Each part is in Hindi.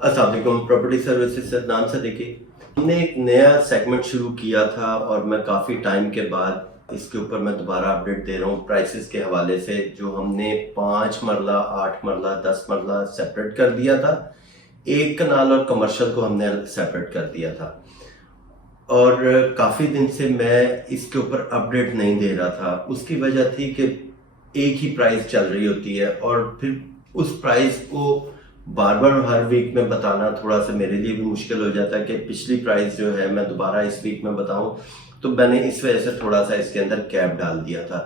अस्सलाम वालेकुम। प्रॉपर्टी सर्विसेज से नाम से देखिए, हमने एक नया सेगमेंट शुरू किया था और मैं काफ़ी टाइम के बाद इसके ऊपर मैं दोबारा अपडेट दे रहा हूँ प्राइसेस के हवाले से। जो हमने 5 मरला, 8 मरला, 10 मरला सेपरेट कर दिया था, एक कनाल और कमर्शियल को हमने सेपरेट कर दिया था। और काफ़ी दिन से मैं इसके ऊपर अपडेट नहीं दे रहा था। उसकी वजह थी कि एक ही प्राइस चल रही होती है और फिर उस प्राइस को बार बार हर वीक में बताना थोड़ा सा मेरे लिए भी मुश्किल हो जाता है कि पिछली प्राइस जो है मैं दोबारा इस वीक में बताऊं। तो मैंने इस वजह से थोड़ा सा इसके अंदर कैप डाल दिया था।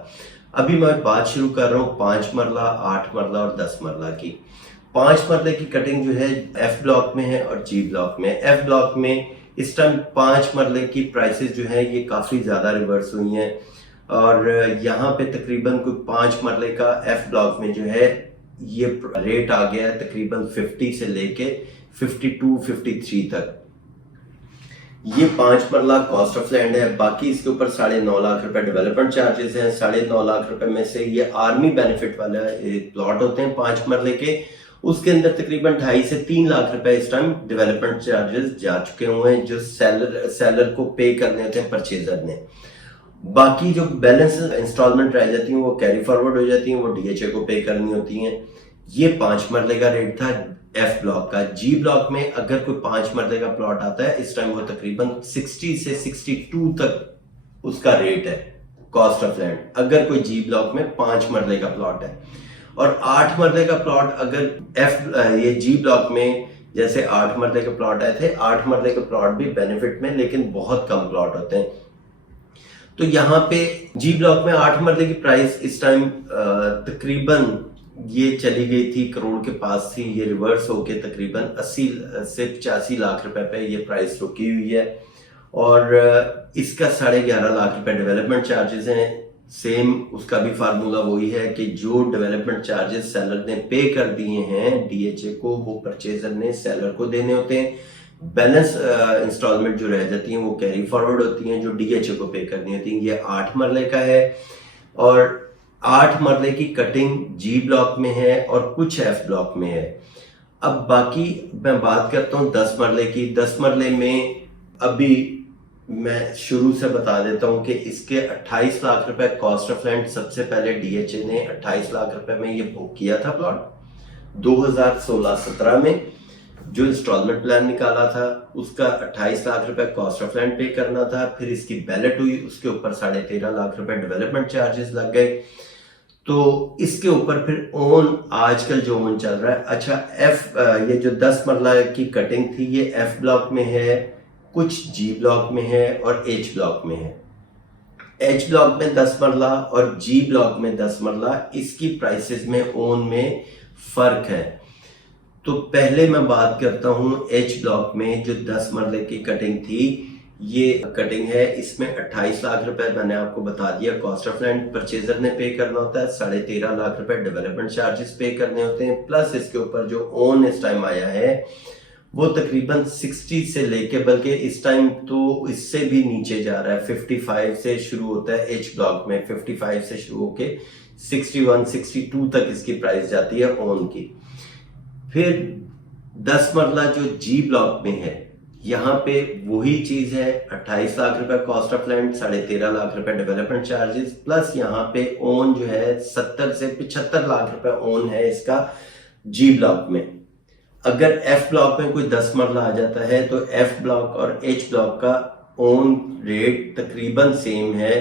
अभी मैं बात शुरू कर रहा हूँ 5 मरला, 8 मरला और 10 मरला की। 5 मरले की कटिंग जो है एफ ब्लॉक में है और जी ब्लॉक में। एफ ब्लॉक में इस टाइम 5 मरले की प्राइसेस जो है ये काफ़ी ज़्यादा रिवर्स हुई हैं और यहाँ पे तकरीबन कोई 5 मरले का एफ ब्लॉक में जो है ये रेट आ गया है तकरीबन 50 से लेके 52, 53 तक। ये 5 मरला कॉस्ट ऑफ लैंड है। बाकी इसके ऊपर 9.5 लाख रुपए डेवलपमेंट चार्जेस हैं। 9.5 लाख रुपए में से ये आर्मी बेनिफिट वाला प्लॉट होते हैं 5 मरले के। उसके अंदर तकरीबन 2.5 से 3 लाख रुपए इस टाइम डेवलपमेंट चार्जेस जा चुके हुए हैं जो सेलर को पे करने होते हैं परचेजर ने। बाकी जो बैलेंस इंस्टॉलमेंट रह जाती हैं वो कैरी फॉरवर्ड हो जाती हैं, वो डीएचए को पे करनी होती हैं। ये 5 मरले का रेट था एफ ब्लॉक का। जी ब्लॉक में अगर कोई 5 मरले का प्लॉट आता है इस टाइम वो तकरीबन 60 से 62 तक उसका रेट है कॉस्ट ऑफ लैंड, अगर कोई जी ब्लॉक में 5 मरले का प्लॉट है। और 8 मरले का प्लॉट अगर ये जी ब्लॉक में जैसे 8 मरले के प्लॉट आए थे, 8 मरले के प्लॉट भी बेनिफिट में लेकिन बहुत कम प्लॉट होते हैं। तो यहाँ पे जी ब्लॉक में 8 मरले की प्राइस इस टाइम तकरीबन ये चली गई थी करोड़ के पास थी। ये रिवर्स होके तकरीबन 80 से 85 लाख रुपए पे ये प्राइस रुकी हुई है और इसका 11.5 लाख रुपए डेवलपमेंट चार्जेस हैं। सेम उसका भी फार्मूला वही है कि जो डेवलपमेंट चार्जेस सेलर ने पे कर दिए हैं डीएचए को, वो परचेजर ने सेलर को देने होते हैं। बैलेंस इंस्टॉलमेंट जो रह जाती हैं वो कैरी फॉरवर्ड होती हैं जो डीएचए को पे करनी होती हैं। ये 8 मरले का है और 8 मरले की कटिंग जी ब्लॉक में है और कुछ एफ ब्लॉक में है। अब बाकी मैं बात करता हूँ 10 मरले की। 10 मरले में अभी मैं शुरू से बता देता हूँ कि इसके 28 लाख रुपए कॉस्ट ऑफ लैंड सबसे पहले डीएचए ने 28 लाख रुपए में ये बुक किया था प्लॉट 2016-17 में। जो इंस्टॉलमेंट प्लान निकाला था उसका 28 लाख रुपए कॉस्ट ऑफ लैंड पे करना था। फिर इसकी बैलेट हुई, उसके ऊपर 13.5 लाख रुपए डेवलपमेंट चार्जेस लग गए। तो इसके ऊपर फिर ओन आजकल जो ओन चल रहा है। अच्छा ये जो 10 मरला की कटिंग थी ये एफ ब्लॉक में है, कुछ जी ब्लॉक में है और एच ब्लॉक में है। एच ब्लॉक में 10 मरला और जी ब्लॉक में 10 मरला, इसकी प्राइसेस में ओन में फर्क है। तो पहले मैं बात करता हूं एच ब्लॉक में जो 10 मरले की कटिंग थी। ये कटिंग है, इसमें 28 लाख रुपए मैंने आपको बता दिया कॉस्ट ऑफ लैंड परचेजर ने पे करना होता है। 13.5 लाख रुपए डेवलपमेंट चार्जेस पे करने होते हैं। प्लस इसके ऊपर जो ओन इस टाइम आया है वो तकरीबन 60 से लेके, बल्कि इस टाइम तो इससे भी नीचे जा रहा है। 55 से शुरू होता है एच ब्लॉक में, 55 से शुरू होके 61, 62 तक इसकी प्राइस जाती है ओन की। फिर 10 मरला जो जी ब्लॉक में है यहाँ पे वही चीज है, 28 लाख रुपए कॉस्ट ऑफ लैंड, 13.5 लाख रुपए डेवलपमेंट चार्जेस, प्लस यहाँ पे ओन जो है 70 से 75 लाख रुपए ओन है इसका जी ब्लॉक में। अगर एफ ब्लॉक में कोई 10 मरला आ जाता है तो एफ ब्लॉक और एच ब्लॉक का ओन रेट तकरीबन सेम है,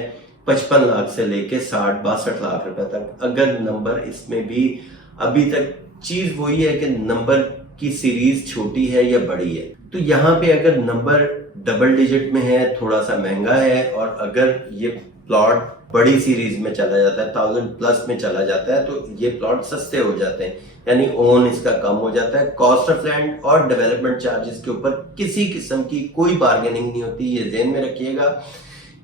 55 लाख से लेके 60-62 लाख रुपए तक। अगर नंबर इसमें भी अभी तक चीज वही है कि नंबर की सीरीज छोटी है या बड़ी है। तो यहाँ पे अगर नंबर डबल डिजिट में है थोड़ा सा महंगा है, और अगर ये प्लॉट बड़ी सीरीज में चला जाता है 1000 प्लस में चला जाता है तो ये प्लॉट सस्ते हो जाते हैं, यानी ओन इसका कम हो जाता है। कॉस्ट ऑफ लैंड और डेवलपमेंट चार्जेस के ऊपर किसी किस्म की कोई बार्गेनिंग नहीं होती। ये ध्यान में रखिएगा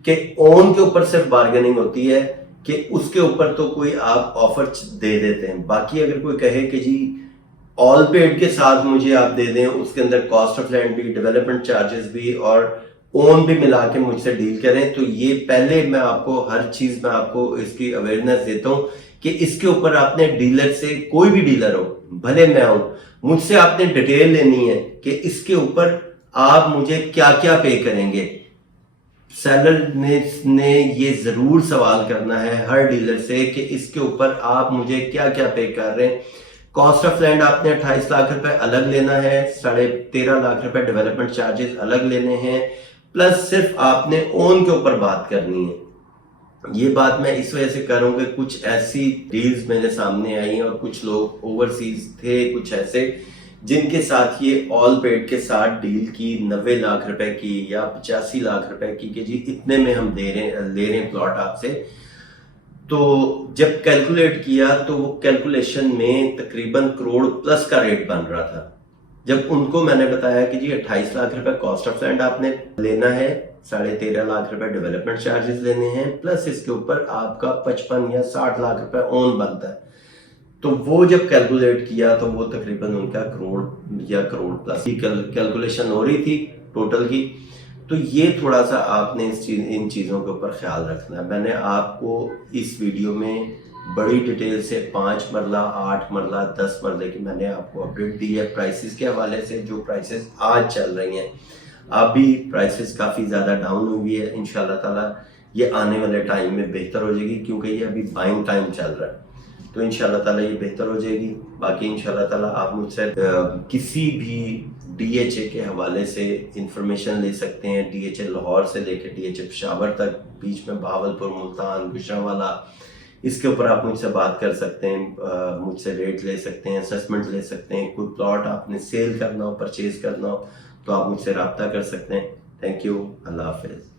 कि ओन के ऊपर सिर्फ बार्गेनिंग होती है कि उसके ऊपर तो कोई आप ऑफर दे देते हैं। बाकी अगर कोई कहे कि जी ऑल पेड के साथ मुझे आप दे दें, उसके अंदर कॉस्ट ऑफ लैंड भी, डेवलपमेंट चार्जेस भी और ओन भी मिला के मुझसे डील करें, तो ये पहले मैं आपको हर चीज में आपको इसकी अवेयरनेस देता हूं कि इसके ऊपर आपने डीलर से, कोई भी डीलर हो, भले मैं हूं, मुझसे आपने डिटेल लेनी है कि इसके ऊपर आप मुझे क्या क्या पे करेंगे। सेलर ने ये जरूर सवाल करना है हर डीलर से कि इसके ऊपर आप मुझे क्या क्या पे कर रहे हैं। कॉस्ट ऑफ लैंड आपने 28 लाख रुपए अलग लेना है, 13.5 लाख रुपए डेवलपमेंट चार्जेस अलग लेने हैं, प्लस सिर्फ आपने ओन के ऊपर बात करनी है। ये बात मैं इस वजह से कर रहा हूं कि कुछ ऐसी डील्स मेरे सामने आई और कुछ लोग ओवरसीज थे, कुछ ऐसे जिनके साथ ये ऑल पेड के साथ डील की 90 लाख रुपए की या 85 लाख रुपए की कि जी इतने में हम ले रहे हैं प्लॉट आपसे। तो जब कैलकुलेट किया तो वो कैलकुलेशन में तकरीबन करोड़ प्लस का रेट बन रहा था। जब उनको मैंने बताया कि जी 28 लाख रुपए कॉस्ट ऑफ लैंड आपने लेना है, 13.5 लाख रुपए डेवलपमेंट चार्जेस लेने हैं, प्लस इसके ऊपर आपका 55 या 60 लाख रुपए ओन बनता है, तो वो जब कैलकुलेट किया तो वो तकरीबन उनका करोड़ या करोड़ प्लस की कैलकुलेशन हो रही थी टोटल की। तो ये थोड़ा सा आपने इन चीज़ों के ऊपर ख्याल रखना है। मैंने आपको इस वीडियो में बड़ी डिटेल से 5 मरला, 8 मरला, 10 मरले की मैंने आपको अपडेट दी है प्राइसेस के हवाले से। जो प्राइसेस आज चल रही हैं, अभी प्राइसेस काफ़ी ज़्यादा डाउन हुई है। इंशाल्लाह ताला ये आने वाले टाइम में बेहतर हो जाएगी, क्योंकि ये अभी बाइंग टाइम चल रहा है, तो इंशाल्लाह ताला ये बेहतर हो जाएगी। बाकी इंशाल्लाह ताला आप मुझसे किसी भी DHA के हवाले से इंफॉर्मेशन ले सकते हैं। DHA लाहौर से लेकर DHA पेशावर तक, बीच में बहावलपुर, मुल्तान, गुजरांवाला, इसके ऊपर आप मुझसे बात कर सकते हैं, मुझसे रेट ले सकते हैं, असेसमेंट ले सकते हैं। कोई प्लॉट आपने सेल करना हो, परचेज करना हो, तो आप मुझसे रब्ता कर सकते हैं। थैंक यू, अल्लाह हाफिज़।